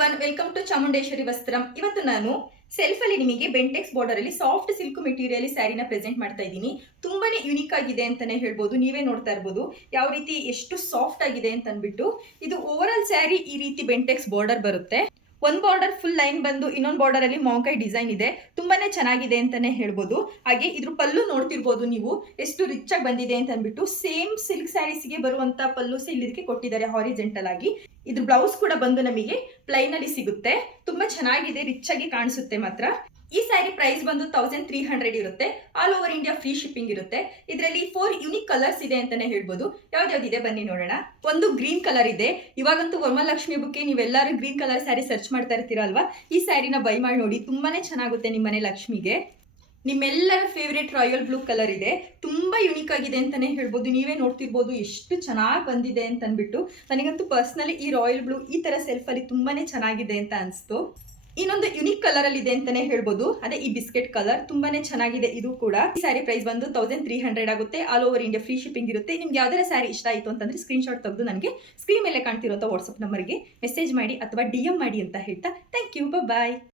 Everyone, welcome to Chamundeshwari Vastram. ಇವತ್ತು ನಾನು self ಅಲ್ಲಿ ನಿಮಗೆ ಬೆಂಟೆಕ್ಸ್ ಬಾರ್ಡರ್ ಅಲ್ಲಿ ಸಾಫ್ಟ್ ಸಿಲ್ಕ್ ಮೆಟೀರಿಯಲ್ ಸ್ಯಾರಿನ ಪ್ರೆಸೆಂಟ್ ಮಾಡ್ತಾ ಇದ್ದೀನಿ. ತುಂಬಾನೇ ಯುನಿಕ್ ಆಗಿದೆ ಅಂತಾನೆ ಹೇಳ್ಬೋದು. ನೀವೇ ನೋಡ್ತಾ ಇರ್ಬೋದು ಯಾವ ರೀತಿ ಎಷ್ಟು ಸಾಫ್ಟ್ ಆಗಿದೆ ಅಂತ ಅಂದ್ಬಿಟ್ಟು. ಇದು ಓವರ್ ಆಲ್ ಸ್ಯಾರಿ ಈ ರೀತಿ ಬೆಂಟೆಕ್ಸ್ ಬಾರ್ಡರ್ ಬರುತ್ತೆ. ಒಂದು ಬಾರ್ಡರ್ ಫುಲ್ ಲೈನ್ ಬಂದು ಇನ್ನೊಂದು ಬಾರ್ಡರ್ ಅಲ್ಲಿ ಮಾಂಕೈ ಡಿಸೈನ್ ಇದೆ. ತುಂಬಾನೇ ಚೆನ್ನಾಗಿದೆ ಅಂತಾನೆ ಹೇಳ್ಬೋದು. ಹಾಗೆ ಇದ್ರ ಪಲ್ಲು ನೋಡ್ತಿರ್ಬೋದು ನೀವು ಎಷ್ಟು ರಿಚ್ ಆಗಿ ಬಂದಿದೆ ಅಂತ ಅಂದ್ಬಿಟ್ಟು. ಸೇಮ್ ಸಿಲ್ಕ್ ಸ್ಯಾರೀಸ್ಗೆ ಬರುವಂತ ಪಲ್ಲು ಇದಕ್ಕೆ ಕೊಟ್ಟಿದ್ದಾರೆ ಹಾರಿಜೆಂಟಲ್ ಆಗಿ. ಇದ್ರ ಬ್ಲೌಸ್ ಕೂಡ ಬಂದು ನಮಗೆ ಪ್ಲೈನ್ ಅಲ್ಲಿ ಸಿಗುತ್ತೆ. ತುಂಬಾ ಚೆನ್ನಾಗಿದೆ, ರಿಚ್ ಆಗಿ ಕಾಣಿಸುತ್ತೆ ಮಾತ್ರ. ಈ ಸ್ಯಾರಿ ಪ್ರೈಸ್ ಬಂದು 1300 ಇರುತ್ತೆ. All over India free shipping ಇರುತ್ತೆ. ಇದರಲ್ಲಿ 4 ಯುನಿಕ್ ಕಲರ್ಸ್ ಇದೆ ಅಂತಾನೆ ಹೇಳ್ಬೋದು. ಯಾವ್ದಾವ್ದಿದೆ ಬನ್ನಿ ನೋಡೋಣ. ಒಂದು ಗ್ರೀನ್ ಕಲರ್ ಇದೆ. ಇವಾಗಂತೂ ವರಮಹಾಲಕ್ಷ್ಮಿ ಹಬ್ಬಕ್ಕೆ ನೀವೆಲ್ಲರೂ ಗ್ರೀನ್ ಕಲರ್ ಸ್ಯಾರಿ ಸರ್ಚ್ ಮಾಡ್ತಾ ಇರ್ತೀರಲ್ವಾ. ಈ ಸ್ಯಾರಿನ ಬೈ ಮಾಡಿ ನೋಡಿ, ತುಂಬಾನೇ ಚೆನ್ನಾಗುತ್ತೆ ನಿಮ್ಮನೆ ಲಕ್ಷ್ಮಿಗೆ. ನಿಮ್ಮೆಲ್ಲರ ಫೇವ್ರೇಟ್ ರಾಯಲ್ ಬ್ಲೂ ಕಲರ್ ಇದೆ. ತುಂಬಾ ಯುನಿಕ್ ಆಗಿದೆ ಅಂತಾನೆ ಹೇಳ್ಬೋದು. ನೀವೇ ನೋಡ್ತಿರ್ಬೋದು ಎಷ್ಟು ಚೆನ್ನಾಗಿ ಬಂದಿದೆ ಅಂತ ಅಂದ್ಬಿಟ್ಟು. ನನಗಂತೂ ಪರ್ಸನಲಿ ಈ ರಾಯಲ್ ಬ್ಲೂ ಈ ತರ ಸೆಲ್ಫ್ ಅಲ್ಲಿ ತುಂಬಾನೇ ಚೆನ್ನಾಗಿದೆ ಅಂತ ಅನಿಸ್ತು. ಇನ್ನೊಂದು ಯುನಿಕ್ ಕಲರ್ ಅಲ್ಲಿ ಇದೆ ಅಂತಾನೆ ಹೇಳ್ಬೋದು. ಅದೇ ಈ ಬಿಸ್ಕೆಟ್ ಕಲರ್ ತುಂಬಾನೇ ಚೆನ್ನಾಗಿದೆ. ಇದು ಕೂಡ ಈ ಸ್ಯಾರಿ ಪ್ರೈಸ್ ಬಂದು 1300 ಆಗುತ್ತೆ. All over India free shipping ಇರುತ್ತೆ. ನಿಮ್ಗೆ ಯಾವ್ದಾರ ಸ್ಯಾರಿ ಇಷ್ಟ ಆಯಿತು ಅಂತಂದ್ರೆ ಸ್ಕ್ರೀನ್ ಶಾಟ್ ತೆಗೆದು ನನಗೆ ಸ್ಕ್ರೀನ್ ಮೇಲೆ ಕಾಣ್ತಿರುವಂತ ವಾಟ್ಸ್ಆಪ್ ನಂಬರ್ಗೆ ಮೆಸೇಜ್ ಮಾಡಿ ಅಥವಾ DM ಮಾಡಿ ಅಂತ ಹೇಳ್ತಾ ಥ್ಯಾಂಕ್ ಯು, ಬಾಯ್.